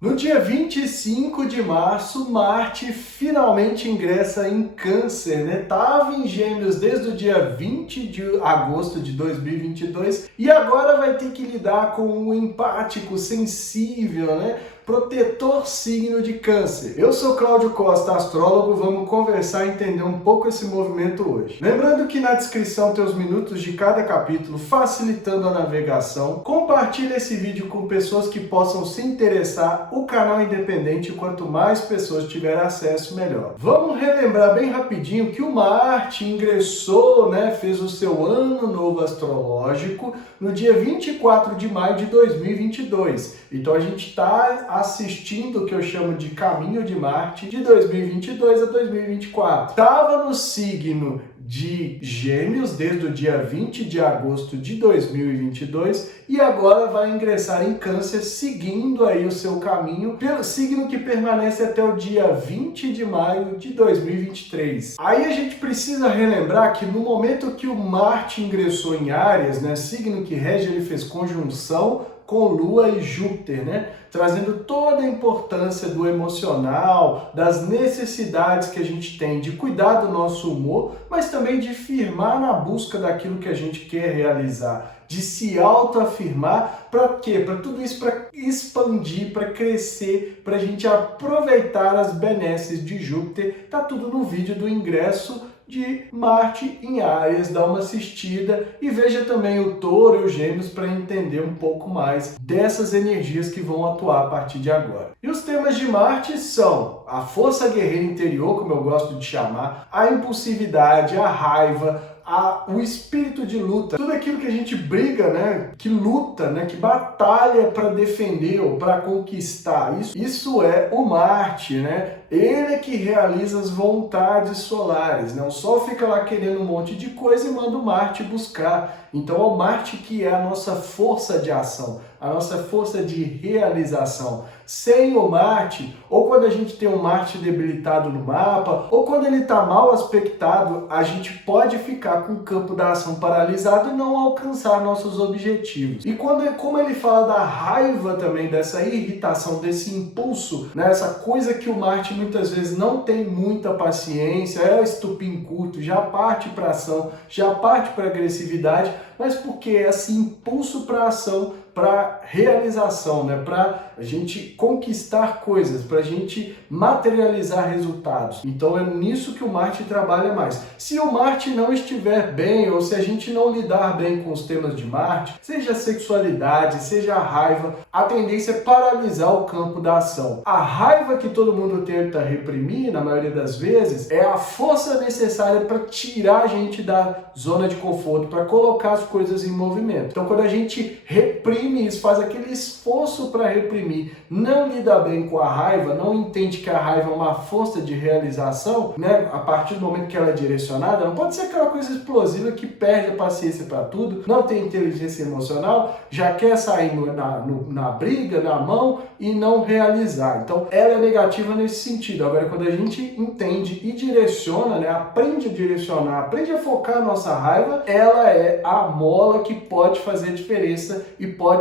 No dia 25 de março, Marte finalmente ingressa em Câncer, né? Tava em Gêmeos desde o dia 20 de agosto de 2022 e agora vai ter que lidar com um empático, sensível, né? Protetor signo de Câncer. Eu sou Cláudio Costa, astrólogo, vamos conversar e entender um pouco esse movimento hoje. Lembrando que na descrição tem os minutos de cada capítulo, facilitando a navegação. Compartilhe esse vídeo com pessoas que possam se interessar. O canal é independente, quanto mais pessoas tiverem acesso, melhor. Vamos relembrar bem rapidinho que o Marte ingressou, né, fez o seu ano novo astrológico no dia 24 de maio de 2022. Então a gente está assistindo o que eu chamo de caminho de Marte de 2022 a 2024. Estava no signo de Gêmeos desde o dia 20 de agosto de 2022 e agora vai ingressar em Câncer, seguindo aí o seu caminho, pelo signo que permanece até o dia 20 de maio de 2023. Aí a gente precisa relembrar que no momento que o Marte ingressou em Áries, né, signo que rege, ele fez conjunção com Lua e Júpiter, né? Trazendo toda a importância do emocional, das necessidades que a gente tem de cuidar do nosso humor, mas também de firmar na busca daquilo que a gente quer realizar, de se autoafirmar. Para quê? Para tudo isso, para expandir, para crescer, para a gente aproveitar as benesses de Júpiter. Tá tudo no vídeo do ingresso de Marte em Áries. Dá uma assistida e veja também o Touro e os Gêmeos para entender um pouco mais dessas energias que vão atuar a partir de agora. E os temas de Marte são a força guerreira interior, como eu gosto de chamar, a impulsividade, a raiva, o espírito de luta, tudo aquilo que a gente briga, né, que luta, né, que batalha para defender ou para conquistar, isso é o Marte, né? Ele é que realiza as vontades solares, né? O Sol fica lá querendo um monte de coisa e manda o Marte buscar. Então é o Marte que é a nossa força de ação, a nossa força de realização. Sem o Marte, ou quando a gente tem um Marte debilitado no mapa, ou quando ele está mal aspectado, a gente pode ficar com o campo da ação paralisado e não alcançar nossos objetivos. E como ele fala da raiva também, dessa irritação, desse impulso, né, essa coisa que o Marte muitas vezes não tem muita paciência, é o estupim curto, já parte para ação, já parte para agressividade, mas porque esse impulso para ação, para realização, né? Para a gente conquistar coisas, para a gente materializar resultados. Então é nisso que o Marte trabalha mais. Se o Marte não estiver bem, ou se a gente não lidar bem com os temas de Marte, seja a sexualidade, seja a raiva, a tendência é paralisar o campo da ação. A raiva que todo mundo tenta reprimir, na maioria das vezes, é a força necessária para tirar a gente da zona de conforto, para colocar as coisas em movimento. Então quando a gente reprime isso, faz aquele esforço para reprimir, não lida bem com a raiva, não entende que a raiva é uma força de realização, né? A partir do momento que ela é direcionada, não pode ser aquela coisa explosiva que perde a paciência para tudo, não tem inteligência emocional, já quer sair na briga, na mão e não realizar. Então ela é negativa nesse sentido. Agora, quando a gente entende e direciona, né? Aprende a direcionar, aprende a focar a nossa raiva, ela é a mola que pode fazer a diferença e pode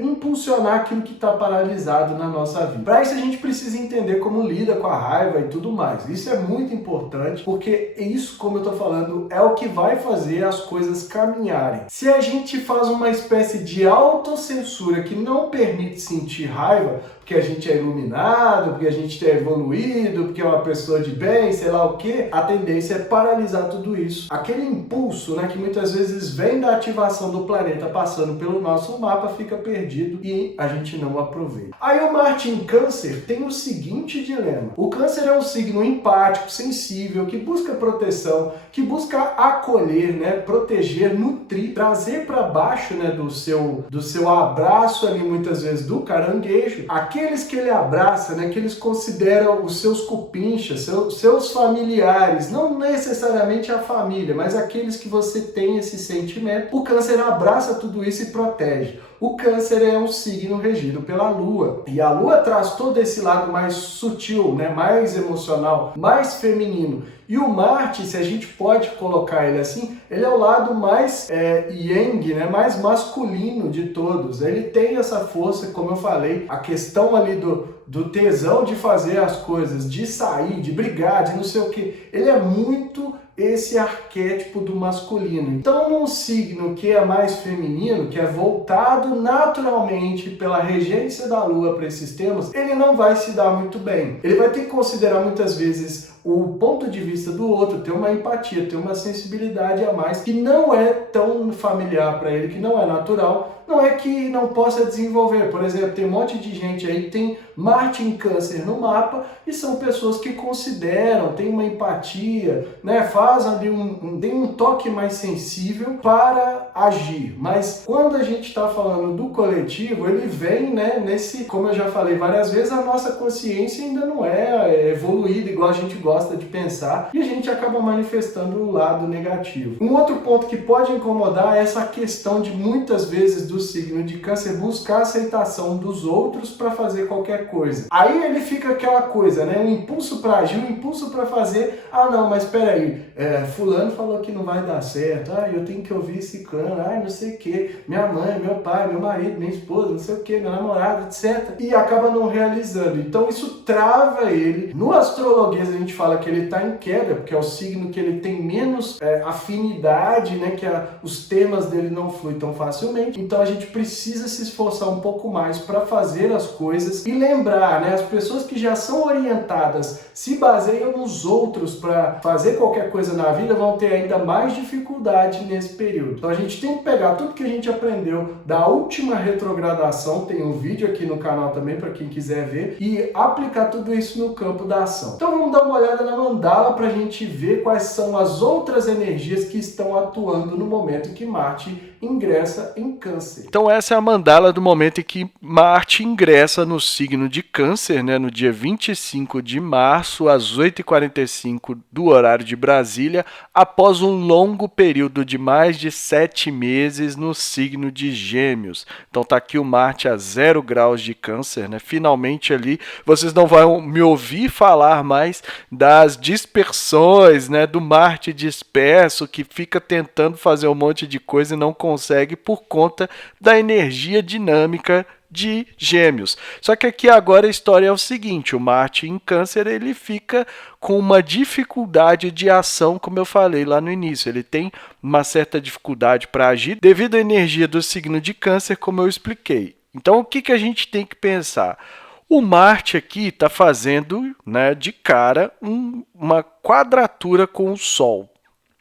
impulsionar aquilo que está paralisado na nossa vida. Para isso a gente precisa entender como lida com a raiva e tudo mais. Isso é muito importante, porque isso, como eu estou falando, é o que vai fazer as coisas caminharem. Se a gente faz uma espécie de autocensura que não permite sentir raiva, porque a gente é iluminado, porque a gente é evoluído, porque é uma pessoa de bem, sei lá o que, a tendência é paralisar tudo isso. Aquele impulso, né, que muitas vezes vem da ativação do planeta passando pelo nosso mapa, fica perdido e a gente não aproveita. Aí o Marte em Câncer tem o seguinte dilema. O Câncer é um signo empático, sensível, que busca proteção, que busca acolher, né, proteger, nutrir, trazer para baixo, né, do seu abraço ali, muitas vezes do caranguejo, aqueles que ele abraça, né, que eles consideram os seus cupinchas, seus familiares, não necessariamente a família, mas aqueles que você tem esse sentimento. O Câncer abraça tudo isso e protege. o Câncer é um signo regido pela Lua. E a Lua traz todo esse lado mais sutil, né? Mais emocional, mais feminino. E o Marte, se a gente pode colocar ele assim, ele é o lado mais yang, né? Mais masculino de todos. Ele tem essa força, como eu falei, a questão ali do tesão de fazer as coisas, de sair, de brigar, de não sei o que. Ele é muito esse arquétipo do masculino. Então, num signo que é mais feminino, que é voltado naturalmente pela regência da Lua para esses temas, ele não vai se dar muito bem. Ele vai ter que considerar muitas vezes o ponto de vista do outro, ter uma empatia, ter uma sensibilidade a mais, que não é tão familiar para ele, que não é natural. Não é que não possa desenvolver. Por exemplo, tem um monte de gente aí que tem Marte em Câncer no mapa e são pessoas que consideram, têm uma empatia, né? Fazem ali um toque mais sensível para agir. Mas quando a gente está falando do coletivo, ele vem, né, nesse, como eu já falei várias vezes, a nossa consciência ainda não é evoluída igual a gente gosta de pensar e a gente acaba manifestando o lado negativo. Um outro ponto que pode incomodar é essa questão de muitas vezes do signo de Câncer buscar a aceitação dos outros para fazer qualquer coisa. Aí ele fica aquela coisa, né? Um impulso para agir, um impulso para fazer. Ah, não, mas espera aí, fulano falou que não vai dar certo. Ah, eu tenho que ouvir esse cano. Ah, não sei o que. Minha mãe, meu pai, meu marido, minha esposa, não sei o que, meu namorado, etc. E acaba não realizando. Então isso trava ele. No astrologuês a gente fala que ele está em queda, porque é o signo que ele tem menos afinidade, né? Que os temas dele não fluem tão facilmente. Então a gente precisa se esforçar um pouco mais para fazer as coisas e lembrar, né? As pessoas que já são orientadas se baseiam nos outros para fazer qualquer coisa na vida vão ter ainda mais dificuldade nesse período. Então a gente tem que pegar tudo que a gente aprendeu da última retrogradação, tem um vídeo aqui no canal também para quem quiser ver, e aplicar tudo isso no campo da ação. Então vamos dar uma olhada na mandala para a gente ver quais são as outras energias que estão atuando no momento que Marte ingressa em Câncer. Então essa é a mandala do momento em que Marte ingressa no signo de Câncer, né, no dia 25 de março, às 8h45 do horário de Brasília, após um longo período de mais de 7 meses no signo de Gêmeos. Então tá aqui o Marte a 0 graus de Câncer, né? Finalmente ali vocês não vão me ouvir falar mais das dispersões, né, do Marte disperso que fica tentando fazer um monte de coisa e não consegue por conta da energia dinâmica de Gêmeos. Só que aqui agora a história é o seguinte, o Marte em Câncer ele fica com uma dificuldade de ação, como eu falei lá no início, ele tem uma certa dificuldade para agir devido à energia do signo de Câncer, como eu expliquei. Então o que a gente tem que pensar? O Marte aqui está fazendo, né, de cara uma quadratura com o Sol.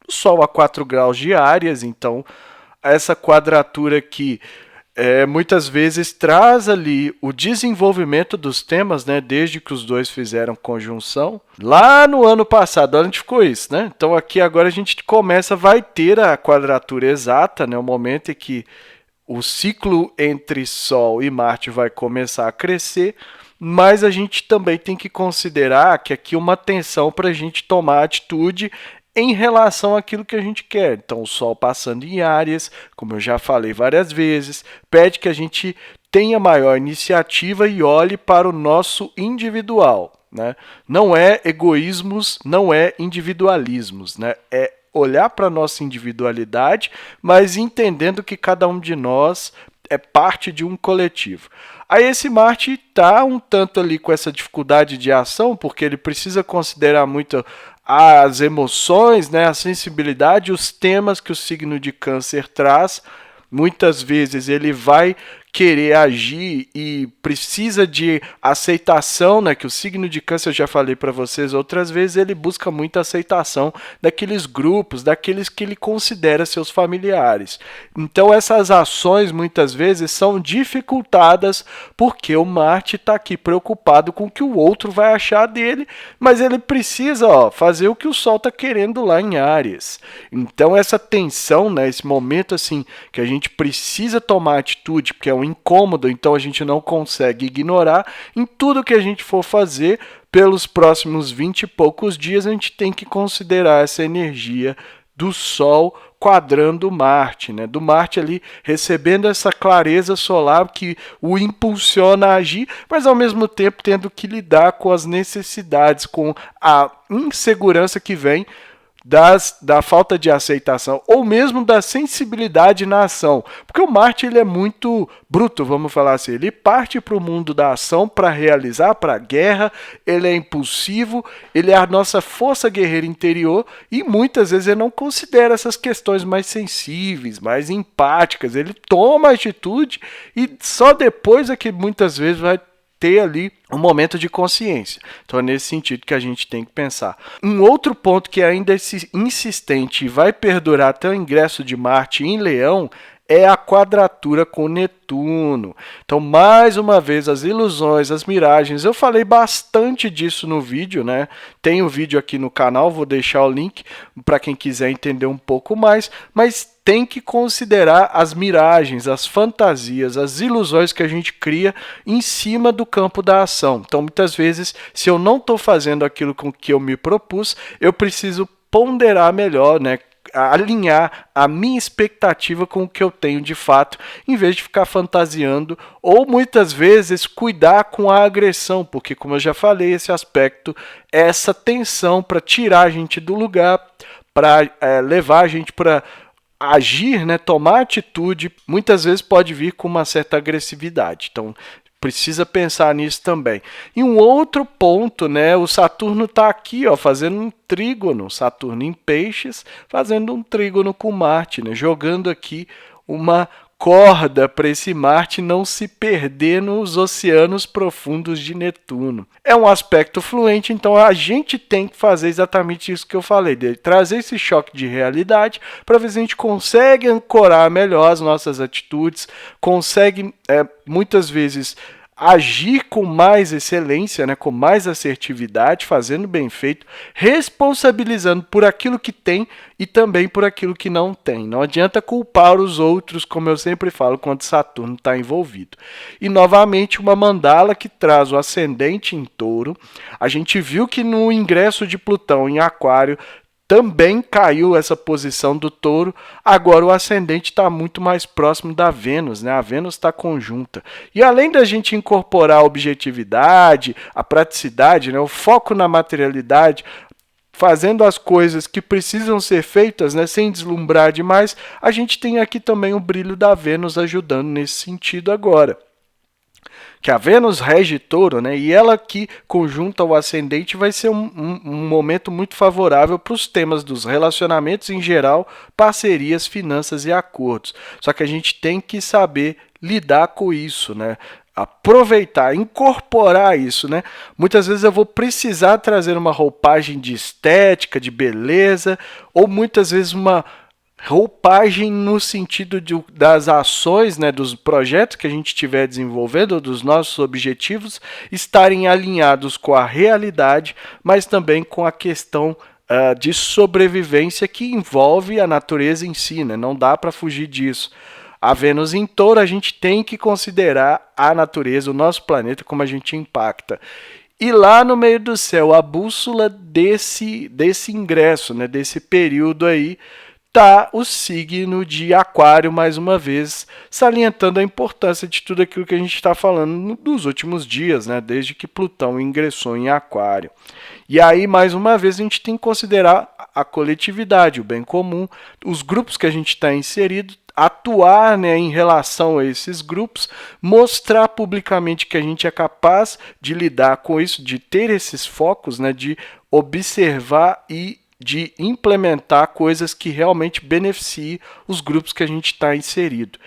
O Sol a 4 graus de Áries, então essa quadratura aqui muitas vezes traz ali o desenvolvimento dos temas, né, desde que os dois fizeram conjunção. Lá no ano passado, onde ficou isso, né? Então aqui agora a gente vai ter a quadratura exata, né, o momento em que o ciclo entre Sol e Marte vai começar a crescer, mas a gente também tem que considerar que aqui é uma tensão para a gente tomar atitude em relação àquilo que a gente quer. Então, o Sol passando em Áries, como eu já falei várias vezes, pede que a gente tenha maior iniciativa e olhe para o nosso individual, né? Não é egoísmos, não é individualismos, né? É olhar para a nossa individualidade, mas entendendo que cada um de nós é parte de um coletivo. Aí esse Marte está um tanto ali com essa dificuldade de ação, porque ele precisa considerar muito as emoções, né, a sensibilidade, os temas que o signo de Câncer traz. Muitas vezes ele vai querer agir e precisa de aceitação, né? Que o signo de Câncer, eu já falei para vocês outras vezes, ele busca muita aceitação daqueles grupos, daqueles que ele considera seus familiares. Então essas ações muitas vezes são dificultadas porque o Marte está aqui preocupado com o que o outro vai achar dele, mas ele precisa fazer o que o Sol está querendo lá em Áries. Então essa tensão, né, esse momento assim que a gente precisa tomar atitude, porque é um incômodo, então a gente não consegue ignorar. Em tudo que a gente for fazer, pelos próximos 20 e poucos dias, a gente tem que considerar essa energia do Sol quadrando Marte, né? Do Marte ali recebendo essa clareza solar que o impulsiona a agir, mas ao mesmo tempo tendo que lidar com as necessidades, com a insegurança que vem da falta de aceitação ou mesmo da sensibilidade na ação, porque o Marte ele é muito bruto, vamos falar assim, ele parte para o mundo da ação para realizar, para a guerra, ele é impulsivo, ele é a nossa força guerreira interior e muitas vezes ele não considera essas questões mais sensíveis, mais empáticas, ele toma atitude e só depois é que muitas vezes vai ter ali um momento de consciência. Então é nesse sentido que a gente tem que pensar. Um outro ponto que ainda é insistente e vai perdurar até o ingresso de Marte em Leão é a quadratura com Netuno. Então, mais uma vez, as ilusões, as miragens, eu falei bastante disso no vídeo, né? Tem o vídeo aqui no canal, vou deixar o link para quem quiser entender um pouco mais, mas tem que considerar as miragens, as fantasias, as ilusões que a gente cria em cima do campo da ação. Então, muitas vezes, se eu não estou fazendo aquilo com que eu me propus, eu preciso ponderar melhor, né? Alinhar a minha expectativa com o que eu tenho de fato, em vez de ficar fantasiando ou muitas vezes cuidar com a agressão, porque como eu já falei, esse aspecto, essa tensão para tirar a gente do lugar, para levar a gente para agir, né, tomar atitude, muitas vezes pode vir com uma certa agressividade. Então, precisa pensar nisso também. E um outro ponto, né? O Saturno está aqui, ó, fazendo um trígono, Saturno em Peixes, fazendo um trígono com Marte, né? Jogando aqui uma corda para esse Marte não se perder nos oceanos profundos de Netuno. É um aspecto fluente, então a gente tem que fazer exatamente isso que eu falei, de trazer esse choque de realidade para ver se a gente consegue ancorar melhor as nossas atitudes, consegue muitas vezes agir com mais excelência, né, com mais assertividade, fazendo bem feito, responsabilizando por aquilo que tem e também por aquilo que não tem. Não adianta culpar os outros, como eu sempre falo, quando Saturno está envolvido. E, novamente, uma mandala que traz o ascendente em Touro. A gente viu que no ingresso de Plutão em Aquário, também caiu essa posição do Touro, agora o ascendente está muito mais próximo da Vênus, né? A Vênus está conjunta. E além da gente incorporar a objetividade, a praticidade, né? O foco na materialidade, fazendo as coisas que precisam ser feitas, né? Sem deslumbrar demais, a gente tem aqui também o brilho da Vênus ajudando nesse sentido agora. Que a Vênus rege Touro, né? E ela que conjunta o ascendente vai ser um momento muito favorável para os temas dos relacionamentos em geral, parcerias, finanças e acordos. Só que a gente tem que saber lidar com isso, né? Aproveitar, incorporar isso, né? Muitas vezes eu vou precisar trazer uma roupagem de estética, de beleza, ou muitas vezes uma roupagem no sentido das ações, né, dos projetos que a gente estiver desenvolvendo, dos nossos objetivos, estarem alinhados com a realidade, mas também com a questão de sobrevivência que envolve a natureza em si, né? Não dá para fugir disso. A Vênus em Touro, a gente tem que considerar a natureza, o nosso planeta, como a gente impacta. E lá no meio do céu, a bússola desse ingresso, né, desse período aí, tá o signo de Aquário, mais uma vez, salientando a importância de tudo aquilo que a gente está falando nos últimos dias, né? Desde que Plutão ingressou em Aquário. E aí, mais uma vez, a gente tem que considerar a coletividade, o bem comum, os grupos que a gente está inserido, atuar, né, em relação a esses grupos, mostrar publicamente que a gente é capaz de lidar com isso, de ter esses focos, né, de observar e de implementar coisas que realmente beneficiem os grupos que a gente está inserido.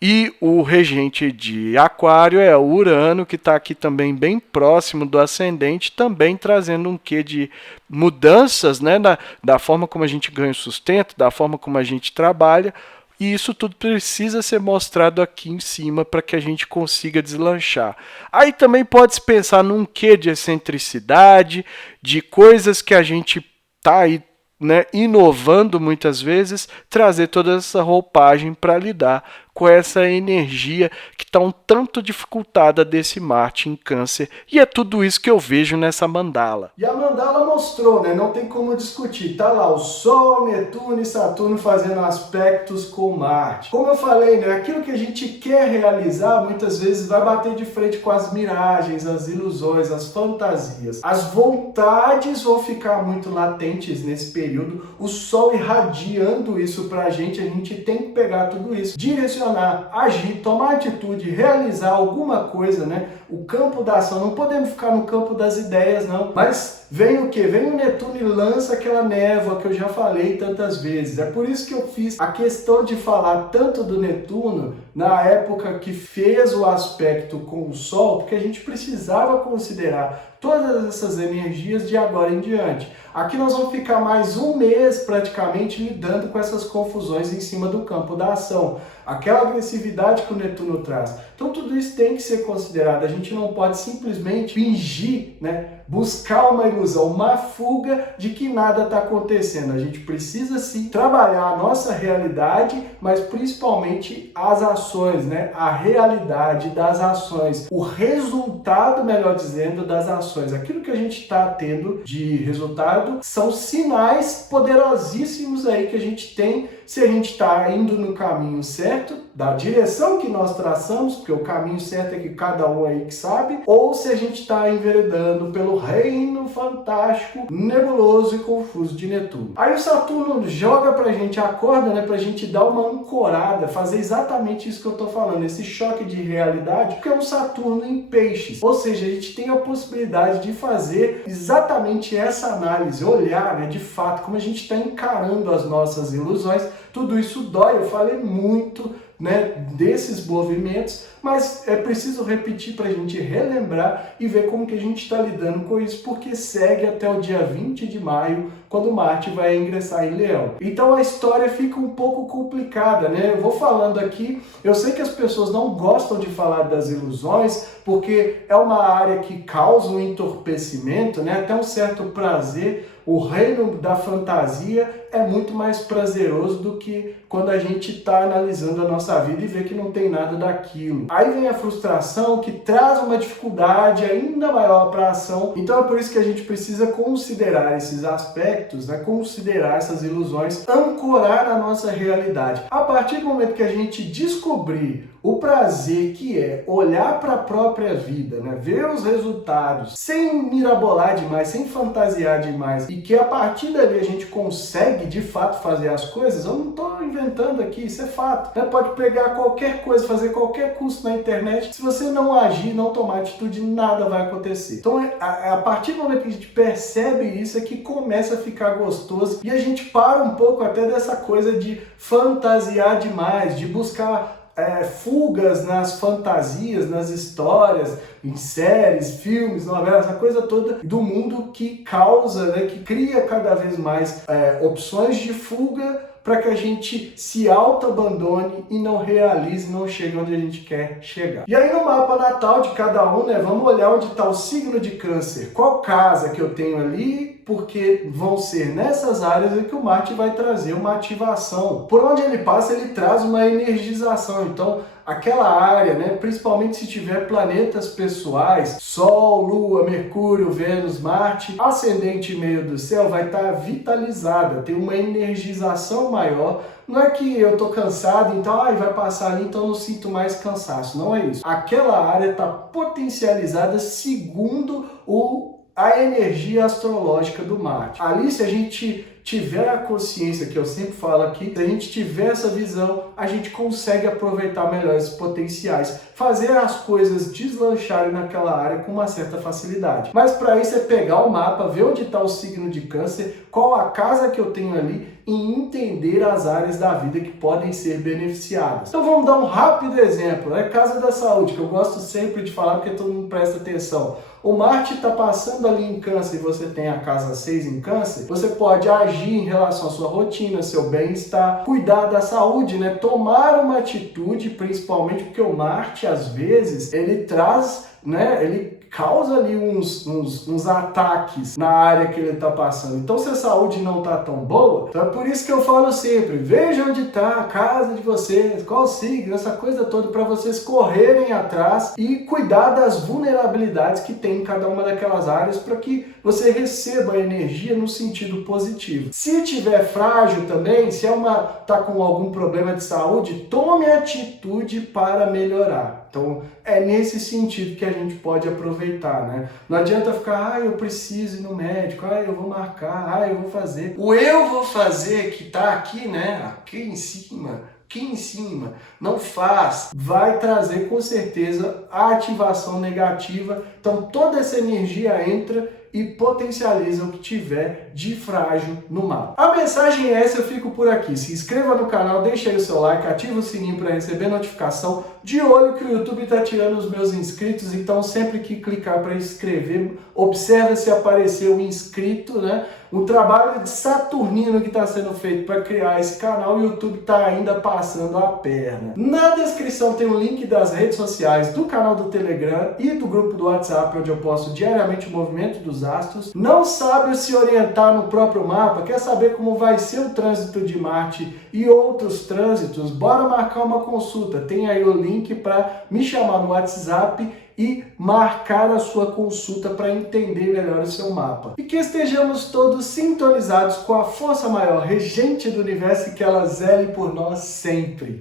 E o regente de Aquário é o Urano, que está aqui também bem próximo do ascendente, também trazendo um quê de mudanças, né, da forma como a gente ganha o sustento, da forma como a gente trabalha, e isso tudo precisa ser mostrado aqui em cima para que a gente consiga deslanchar. Aí também pode-se pensar num quê de excentricidade, de coisas que a gente está aí, né, inovando muitas vezes, trazer toda essa roupagem para lidar com essa energia que está um tanto dificultada desse Marte em Câncer. E é tudo isso que eu vejo nessa mandala. E a mandala mostrou, né? Não tem como discutir. Tá lá o Sol, Netuno e Saturno fazendo aspectos com Marte. Como eu falei, né? Aquilo que a gente quer realizar muitas vezes vai bater de frente com as miragens, as ilusões, as fantasias. As vontades vão ficar muito latentes nesse período. O Sol irradiando isso pra gente tem que pegar tudo isso, direcionar, agir, tomar atitude, realizar alguma coisa, né? O campo da ação, não podemos ficar no campo das ideias, não. Mas vem o quê? Vem o Netuno e lança aquela névoa que eu já falei tantas vezes. É por isso que eu fiz a questão de falar tanto do Netuno na época que fez o aspecto com o Sol, porque a gente precisava considerar todas essas energias de agora em diante. Aqui nós vamos ficar mais um mês praticamente lidando com essas confusões em cima do campo da ação. Aquela agressividade que o Netuno traz. Então tudo isso tem que ser considerado. A gente não pode simplesmente fingir, né? Buscar uma ilusão, uma fuga de que nada está acontecendo. A gente precisa sim trabalhar a nossa realidade, mas principalmente as ações, né? A realidade das ações. O resultado, melhor dizendo, das ações. Aquilo que a gente está tendo de resultado são sinais poderosíssimos aí que a gente tem se a gente está indo no caminho certo, da direção que nós traçamos, porque o caminho certo é que cada um aí que sabe, ou se a gente está enveredando pelo reino fantástico, nebuloso e confuso de Netuno. Aí o Saturno joga pra gente a corda, né, pra gente dar uma ancorada, fazer exatamente isso que eu tô falando, esse choque de realidade, porque é um Saturno em peixes. Ou seja, a gente tem a possibilidade de fazer exatamente essa análise, olhar, né, de fato, como a gente está encarando as nossas ilusões. Tudo isso dói, eu falei muito, né, desses movimentos, mas é preciso repetir para a gente relembrar e ver como que a gente está lidando com isso, porque segue até o dia 20 de maio, quando Marte vai ingressar em Leão. Então a história fica um pouco complicada, né? Eu vou falando aqui, eu sei que as pessoas não gostam de falar das ilusões, porque é uma área que causa um entorpecimento, né? Até um certo prazer. O reino da fantasia é muito mais prazeroso do que quando a gente está analisando a nossa vida e vê que não tem nada daquilo. Aí vem a frustração que traz uma dificuldade ainda maior para a ação. Então é por isso que a gente precisa considerar esses aspectos, né? Considerar essas ilusões, ancorar a nossa realidade. A partir do momento que a gente descobrir o prazer que é olhar para a própria vida, né? Ver os resultados, sem mirabolar demais, sem fantasiar demais, e que a partir dali a gente consegue de fato fazer as coisas, eu não estou inventando aqui, isso é fato. Né? Pode pegar qualquer coisa, fazer qualquer curso na internet, se você não agir, não tomar atitude, nada vai acontecer. Então a partir do momento que a gente percebe isso é que começa a ficar gostoso e a gente para um pouco até dessa coisa de fantasiar demais, de buscar fugas nas fantasias, nas histórias, em séries, filmes, novelas, essa coisa toda do mundo que causa, né, que cria cada vez mais opções de fuga para que a gente se auto-abandone e não realize, não chegue onde a gente quer chegar. E aí no mapa natal de cada um, né, vamos olhar onde está o signo de Câncer, qual casa que eu tenho ali, porque vão ser nessas áreas em que o Marte vai trazer uma ativação. Por onde ele passa, ele traz uma energização. Então, aquela área, né, principalmente se tiver planetas pessoais, Sol, Lua, Mercúrio, Vênus, Marte, ascendente e meio do céu, vai estar vitalizada, tem uma energização maior. Não é que eu tô cansado, então vai passar ali, então eu não sinto mais cansaço. Não é isso. Aquela área está potencializada segundo a energia astrológica do Marte. Ali, se a gente tiver a consciência, que eu sempre falo aqui, se a gente tiver essa visão, a gente consegue aproveitar melhor esses potenciais, fazer as coisas deslancharem naquela área com uma certa facilidade. Mas para isso é pegar o mapa, ver onde está o signo de Câncer, qual a casa que eu tenho ali e entender as áreas da vida que podem ser beneficiadas. Então vamos dar um rápido exemplo, né? Casa da saúde, que eu gosto sempre de falar porque todo mundo presta atenção. O Marte está passando ali em Câncer e você tem a casa 6 em Câncer, você pode agir em relação à sua rotina, seu bem-estar, cuidar da saúde, né? Tomar uma atitude, principalmente porque o Marte, às vezes, ele traz, né? Ele causa ali uns ataques na área que ele está passando. Então, se a saúde não está tão boa, então é por isso que eu falo sempre, veja onde está a casa de vocês, qual signo, essa coisa toda, para vocês correrem atrás e cuidar das vulnerabilidades que tem em cada uma daquelas áreas para que você receba a energia no sentido positivo. Se tiver frágil também, se está com algum problema de saúde, tome atitude para melhorar. Então, é nesse sentido que a gente pode aproveitar, né? Não adianta ficar, eu preciso ir no médico, eu vou marcar, eu vou fazer. O eu vou fazer que tá aqui, né? Aqui em cima, não faz, vai trazer com certeza a ativação negativa. Então, toda essa energia entra e potencializa o que tiver de frágil no mapa. A mensagem é essa, eu fico por aqui. Se inscreva no canal, deixa aí o seu like, ativa o sininho para receber notificação. De olho que o YouTube está tirando os meus inscritos, então sempre que clicar para inscrever, observa se apareceu um inscrito, né? Um trabalho de saturnino que está sendo feito para criar esse canal, o YouTube está ainda passando a perna. Na descrição tem o link das redes sociais, do canal do Telegram e do grupo do WhatsApp, onde eu posto diariamente o movimento dos astros. Não sabe se orientar no próprio mapa? Quer saber como vai ser o trânsito de Marte e outros trânsitos? Bora marcar uma consulta. Tem aí o link para me chamar no WhatsApp e marcar a sua consulta para entender melhor o seu mapa. E que estejamos todos sintonizados com a força maior regente do universo e que ela zele por nós sempre.